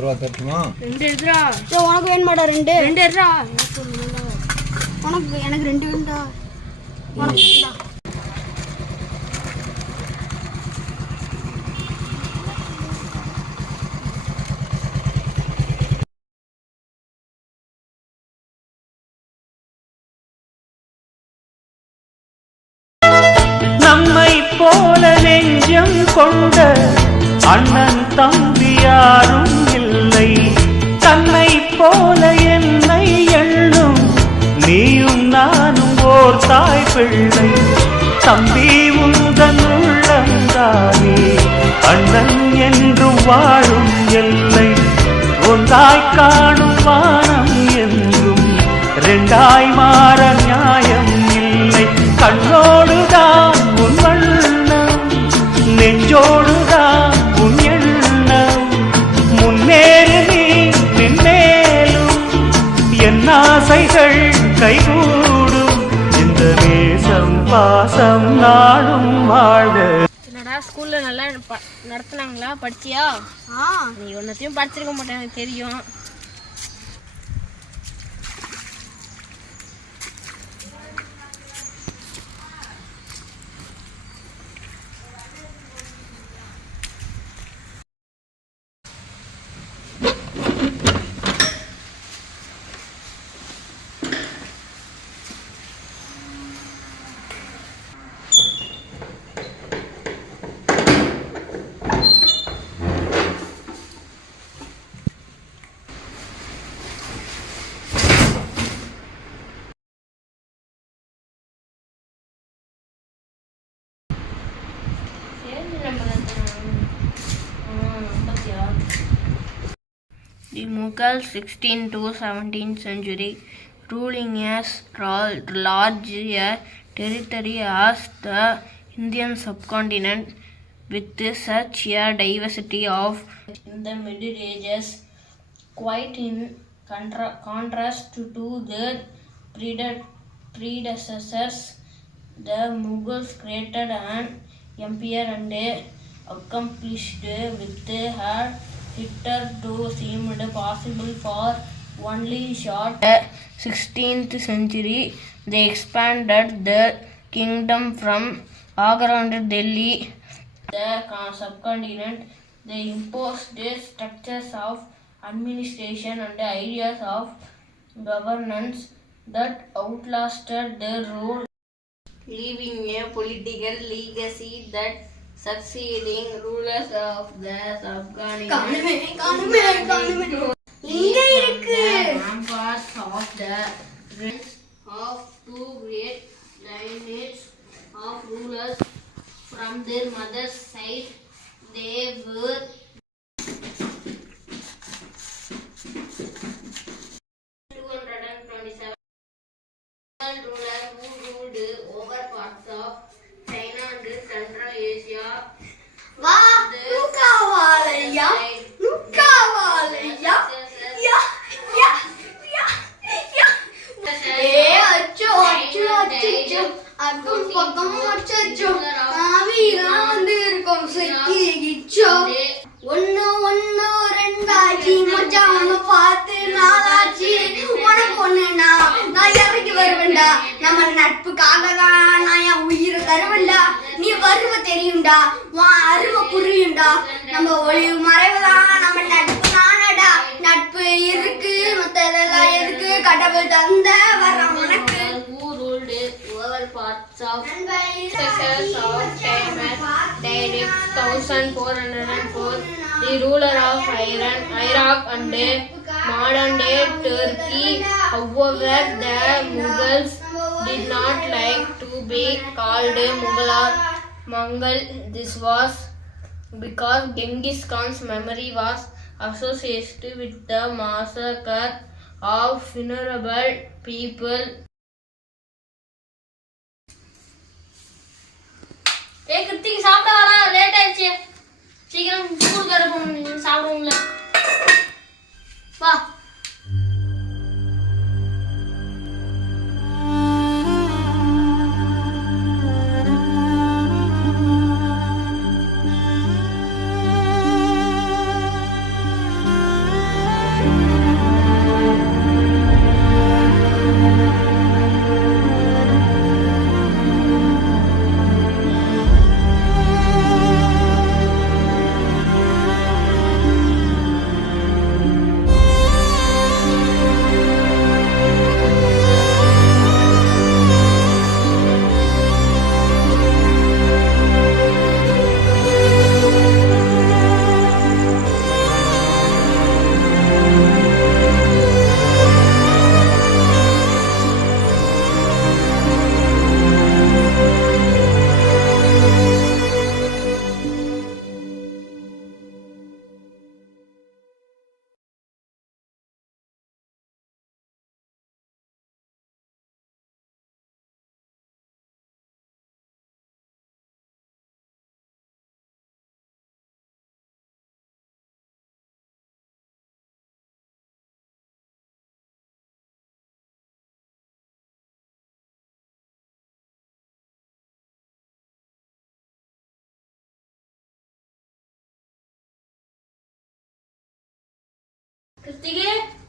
ரூபா தட்டுமா? 2 எடுறா. உனக்கு வேணுமாடா? 2 எடுறா. எனக்கு 2 வேணும்டா. உனக்கு நம்மை போல நெஞ்சம் கொண்ட அண்ணன் தம்பி யாரும் இல்லை. தன்னை போல என்னை எண்ணும் நீயும் நானும் ஓர் தாய் பிள்ளை. தம்பி உந்தன் உள்ளந்தானே அண்ணன் என்றும் வாழும் எல்லை. ஒன்றாய் காணும் வானம் என்றும் 2ஆய் மாற நியாயம் இல்லை. கண்ணோடுதான் உன் வண்ணம், நெஞ்சோடுதான் உன் எண்ணம். முன்னேறு நீ மென்மேலும், என் ஆசைகள் கைகூடும். இந்த நேசம் பாசம் நாளும் வாழ்க. என்னடா ஸ்கூல்ல நல்லா நடத்துனாங்களா? படிச்சியா? நீ ஒன்னத்தையும் படிச்சிருக்க மாட்டேன், எனக்கு தெரியும். The Mughals 16th to 17th century ruling as large a territory as the Indian subcontinent with such a diversity of in the Middle Ages, quite in contrast to their predecessors. The Mughals created an empire and accomplished with had hitherto seemed possible for only short 16th century. They expanded the kingdom from Agra and Delhi, the subcontinent. They imposed structures of administration and ideas of governance that outlasted their rule, leaving a political legacy that succeeding rulers of the subcontinent ramparts of the prince of two great lineages of rulers from their mother's side. They were rulers who ruled over parts of China and Central Asia. நம்ம நட்புக்காக தான் நான் என் உயிரை தருவேன்டா. நீ வருவ தெரியும்டா, உன் அருமை புரியும்டா. நம்ம ஒளிவு மறைவுதான் நம்ம நட்பு தானடா. நட்பு இருக்கு, மத்ததெல்லாம் எதுக்கு? கடவுள் தந்த வர உனக்கு. Parts of success of Tiamat died in 1404. The ruler of Iraq and modern day Turkey. However, the Mughals did not like to be called Mongol. This was because Genghis Khan's memory was associated with the massacre of vulnerable people. கிருத்திக்கு சாப்பிட வர late ஆயிடுச்சு. சீக்கிரம் ஸ்கூலுக்கு வர போகணும். சாப்பிடுவோம்ல, வா.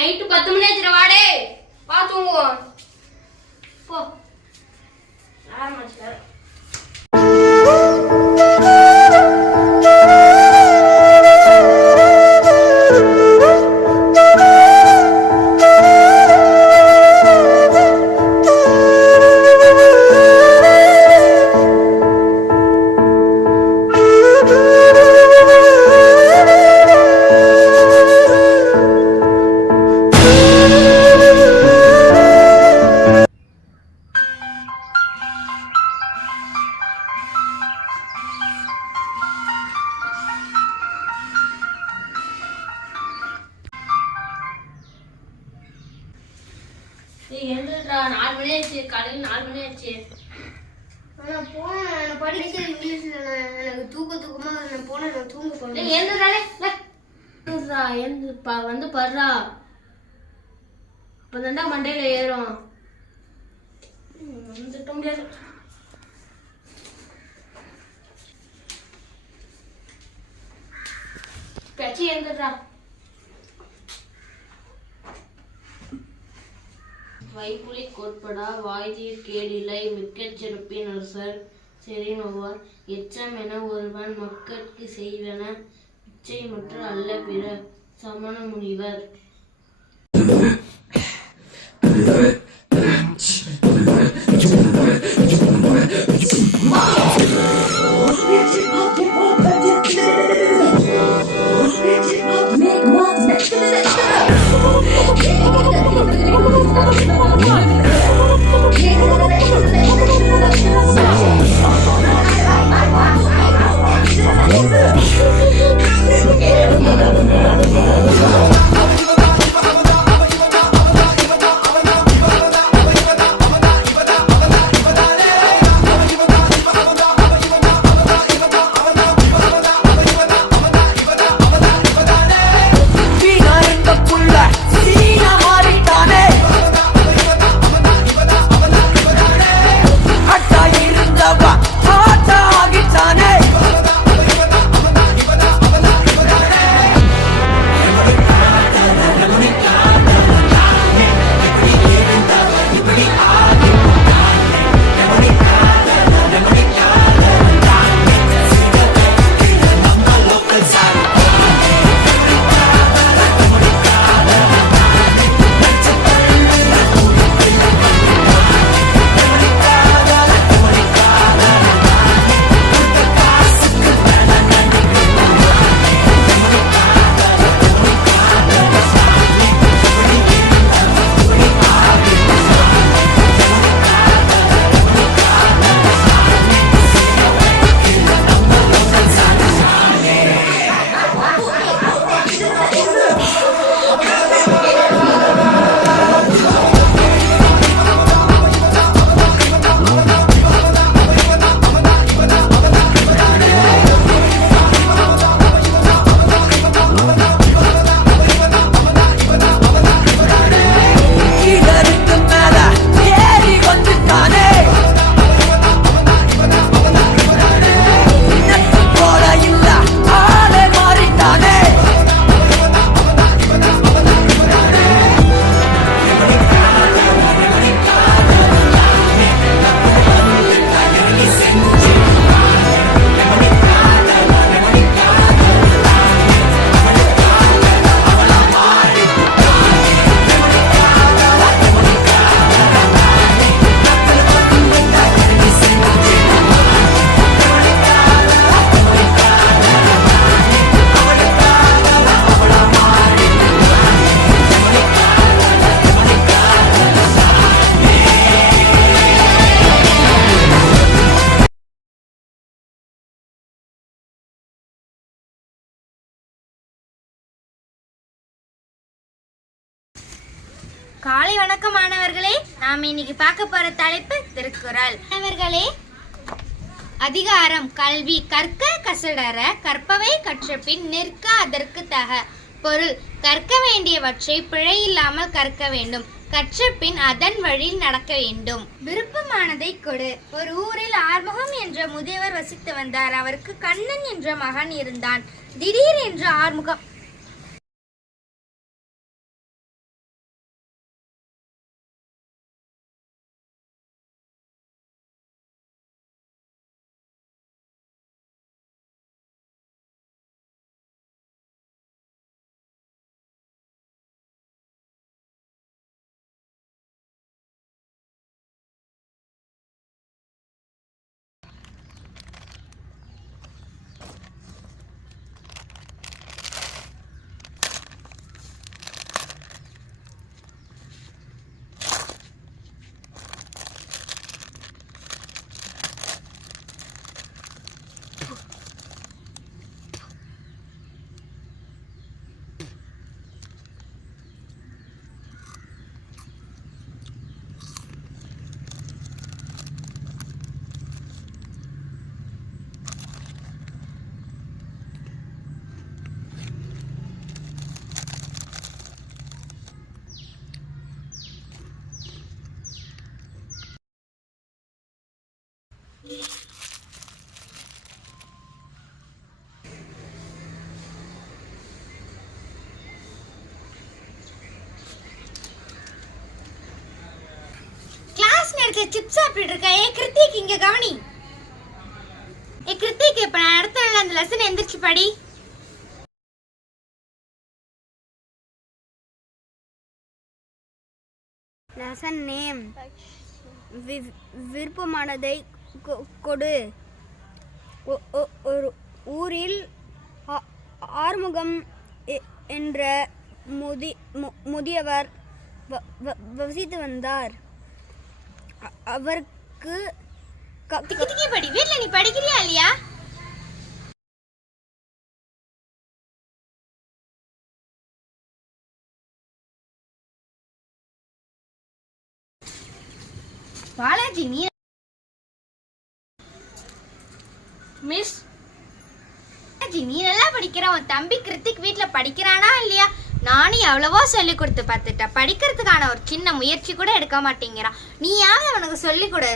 Night 10 மணி ஆச்சுடா வாடே வா தூங்குவோம் போ ஆரம்பிச்சாரு எழுந்துடா 4 மணி ஆச்சு காலையில் 4 மணி ஆச்சு நான் போனேன் நான் படிக்கிற இங்கிலீஷ்ல எனக்கு தூக்கமா நான் போனேன் நான் தூங்க போனேன் எழுந்துடா எழுந்து வந்து படுறா அப்பதான்டா மண்டையில ஏறும் வந்துட்ட முடியாது பேச்சு எழுந்துடுறா வைப்புலி கோட்படா வாய்தீர் கேடிலை மிக்கச் சிறப்பின் அரசர் செறினோவார் எச்சம் என ஒருவன் மக்கட்கு செய்வன இச்சை மற்ற அல்ல பிற சமண முனிவர் காலை வணக்கம் மாணவர்களே. நாம் இன்னைக்கு பார்க்க போற தலைப்பு திருக்குறள். மாணவர்களே, அதிகாரம் கல்வி. கற்க கசடற கற்பவை கற்றபின் நிற்க அதற்கு தக. பொருள்: கற்க வேண்டியவற்றை பிழையில்லாமல் கற்க வேண்டும், கற்றபின் அதன் வழியில் நடக்க வேண்டும். விருப்பமானதை கொடு. ஒரு ஊரில் ஆறுமுகம் என்ற முதியவர் வசித்து வந்தார். அவருக்கு கண்ணன் என்ற மகன் இருந்தான். திடீர் என்று ஆறுமுகம் கிளாஸ் நேரத்துல சிப்ஸ் சாப்பிட்டு இருக்க. ஏ கிருத்திக் இங்க கவனி. ஏ கிருத்திக் இப்ப நான் நடத்துறேன்ல அந்த லெசன் எந்திரிச்சு படி. Lesson name. விருப்பமானதை கொடு. ஒரு ஊரில் ஆறுமுகம் என்ற முதியவர் வசித்து வந்தார். அவருக்கு படி. வீட்ல நீ படிக்கிறியா இல்லையா? பாலாஜி நீ மிஸ் நீ நல்லா படிக்கிற. உன் தம்பி கிருத்திக் வீட்ல படிக்கிறானா இல்லையா? நானும் எவ்வளவோ சொல்லி கொடுத்து பார்த்துட்டேன். படிக்கிறதுக்கான ஒரு சின்ன முயற்சி கூட எடுக்க மாட்டேங்கிறான். நீயாவது அவனுக்கு சொல்லி கொடு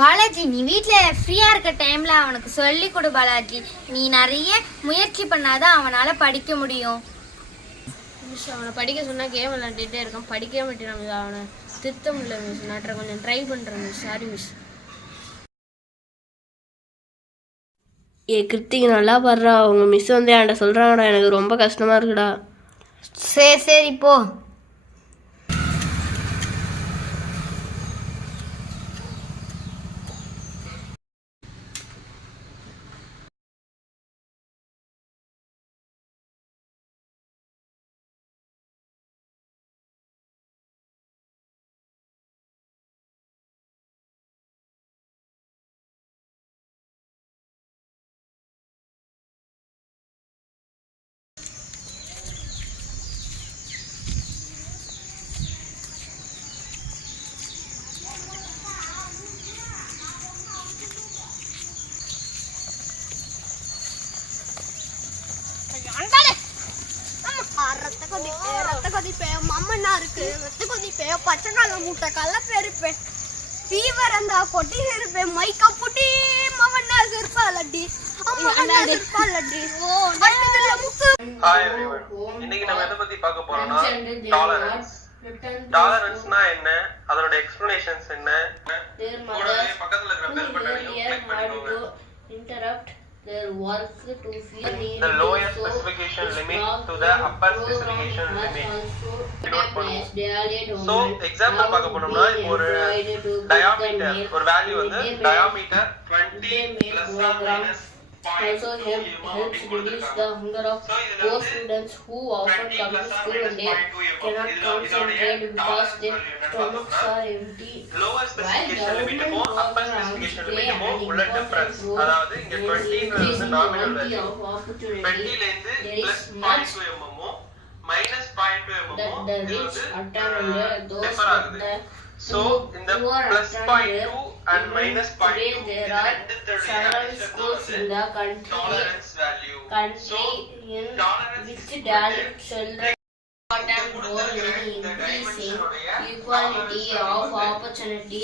பாலாஜி. நீ வீட்டில் ஃப்ரீயாக இருக்க டைமில் அவனுக்கு சொல்லி கொடு பாலாஜி. நீ நிறைய முயற்சி பண்ணாதான் அவனால் படிக்க முடியும். மிஸ் அவனை படிக்க சொன்னால் கேம் விளையாண்டுட்டே இருக்கான், படிக்கவே மாட்டேன் மிஸ். அவனை திருத்த முடியல மிஸ். நான் கொஞ்சம் ட்ரை பண்ணுறேன் மிஸ். Sorry miss. ஏ கிருத்திக் நல்லா பாடுறா. அவங்க மிஸ் வந்து என்கிட்ட சொல்கிறாங்கடா, எனக்கு ரொம்ப கஷ்டமாக இருக்குடா. சரி சரி போ. ரத்த கொதிப்பேன், மம்மனா இருக்கு, ரத்த கொதிப்பேன், பச்சை கால மூட்டை கலப்பெருப்பேன், ஃபீவர் அந்த கொட்டி இருப்பேன், மைக்கா புட்டி மம்மனா இருப்பாளடி. Hi everyone. இன்னைக்கு நம்ம எதை பத்தி பார்க்க போறோம்னா டாலரன்ஸ். டாலரன்ஸ்னா என்ன, அதோட எக்ஸ்பிளனேஷன்ஸ் என்ன, கூடவே பக்கத்துல இருக்கிற பெல் பட்டனையும் கிளிக் பண்ணிக்கோங்க. Interrupt their work to feel The lower specification limit to the upper specification limit. Note பண்ணுவோம். So எக்ஸாம்பிள் பார்க்க போனோம்னா ஒரு டயாமீட்டர், ஒரு வேல்யூ வந்து diameter 20 plus or minus also helps reduce the hunger of poor students who often come to school and they cannot concentrate because their stomachs are empty. lower specification limit க்கும் upper specification limit க்கும் உள்ள difference, அதாவது இங்க 20 ன்றது nominal value, 20 ல இருந்து +0.2 mm -ஓ -0.2 mm -ஓ இது வந்து டிஃபர் ஆகுது. So in the +0.2 and -0.2 there are several schools in the country tolerance value. So in tolerance which value children important role in increasing equality of opportunity.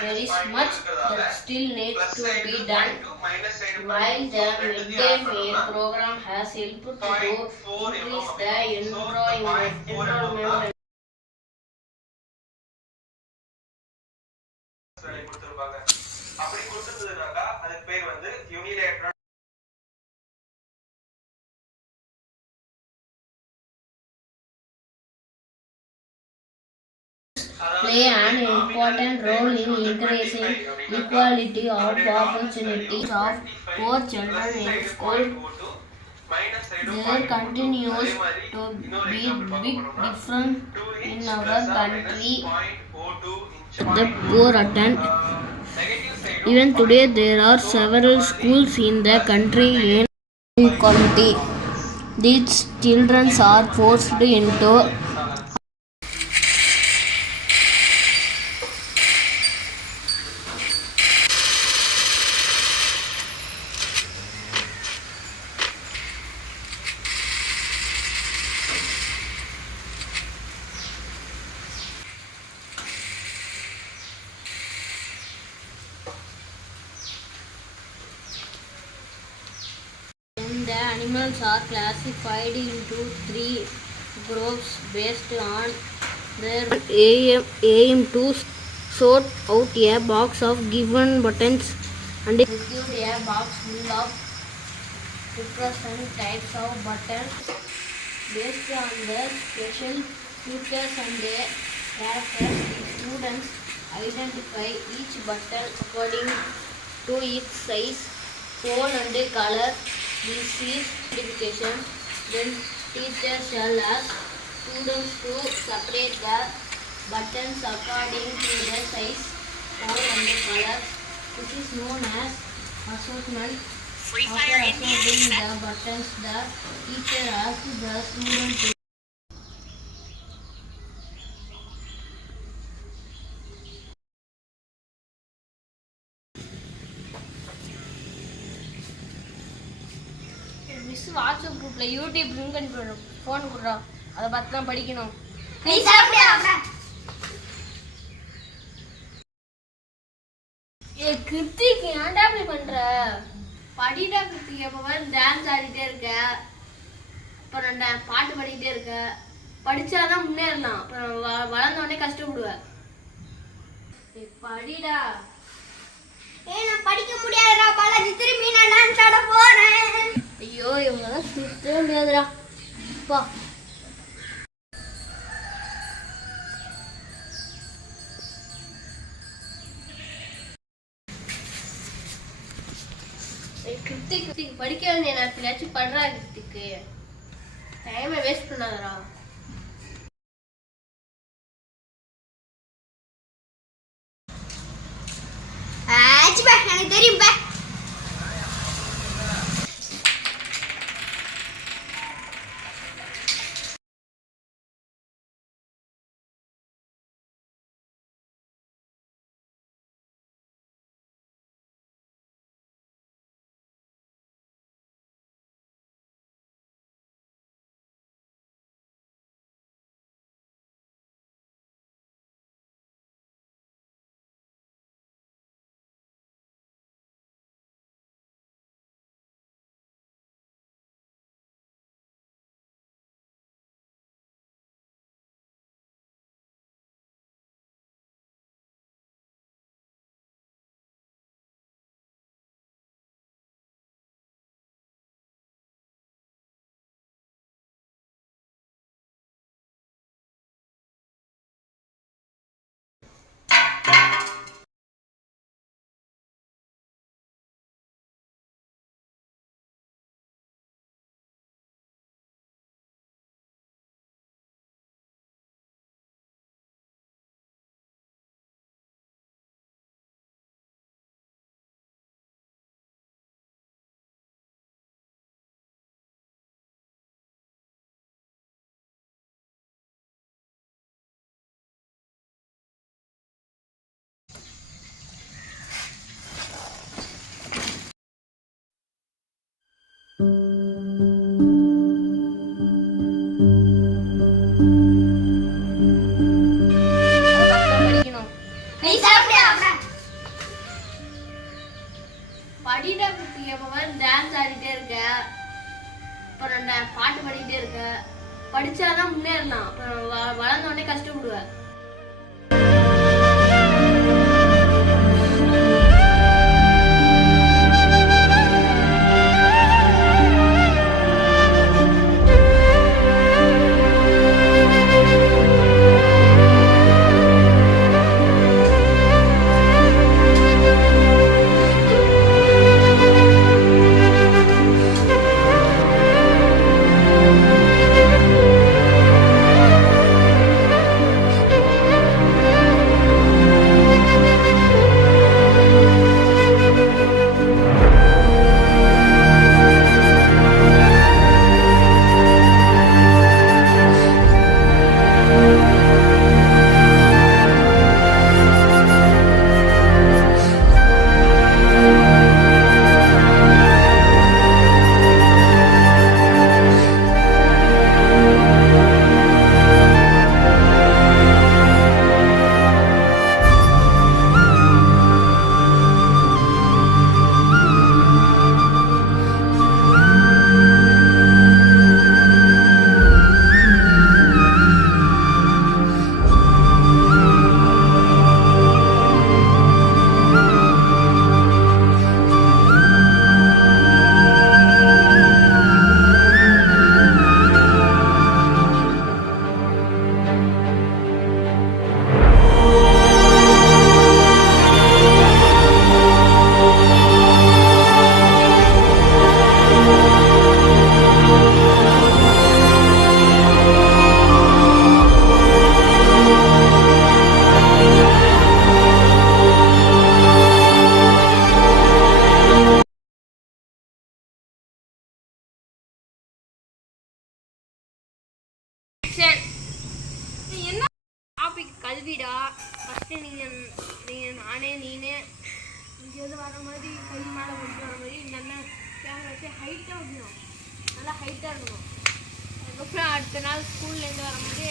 There is much that still needs to be done. While the midday meal program has helped to increase the enrollment கொடுத்திருப்பாங்க. அப்படி கொடுத்திருந்ததுனாக்கா அதுக்கு பேர் வந்து unilateral. play an important role in increasing equality of opportunities of poor children in school. There continues to be big difference in our country. The poor attend. Even today there are several schools in the country in inequality. These children are forced into animals are classified into three groups based on their aim to sort out a box of given buttons and execute a box full of different types of buttons based on their special features and their characters. The students identify each button according to its size, tone and color. This is identification. Then teachers shall ask students to separate the buttons according to their size, tone and color. This is known as assortment. After assorting the buttons, the teacher asks the student to miss WhatsApp குரூப்பில் YouTube link அனுப்பிடுறோம், phone கொடுறோம், அதை பார்த்து தான் படிக்கணும். நீ சாப்பிடு. ஏ கிருத்திக், ஏன்டா இப்படி பண்ற? படிடா கிருத்திக், எப்போ டான்ஸ் ஆடிட்டே இருக்க, அப்புறம் பாட்டு பாடிக்கிட்டே இருக்க. படிச்சாதான் முன்னேறலாம், அப்புறம் வளர்ந்த உடனே கஷ்டப்படுவேன். படிடா. நான் படிக்க முடியாதுடா பாலாஜி, திரும்பி நான் டான்ஸ் ஆட போறேன். ஐயோ, இவங்கெல்லாம் சுத்தவே முடியாதுடா. பா கிருத்திக் படிக்க வேண்டிய நேரத்திலாச்சும் பண்றா கிருத்திக்கு. டைமை வேஸ்ட் பண்ணாதடா. எனக்கு தெரியும் பே. படிடா கிருத்திக், எப்போ டான்ஸ் ஆடிட்டே இருக்க, அப்புறம் பாட்டு பாடிக்கிட்டே இருக்க. படிச்சாதான் முன்னேறலாம், அப்புறம் வளர்ந்த உடனே கஷ்டப்படுவேன். ஐடியா ஃபஸ்ட்டு நீங்கள் நானே நீனே இங்கேருந்து வர மாதிரி கை மேலே கொண்டு வர மாதிரி இந்த அண்ணன் கேமரா வச்சு ஹைட்டாக வைக்கணும், நல்லா ஹைட்டாக இருக்கணும். அதுக்கப்புறம் அடுத்த நாள் ஸ்கூல்லேருந்து வரும்போது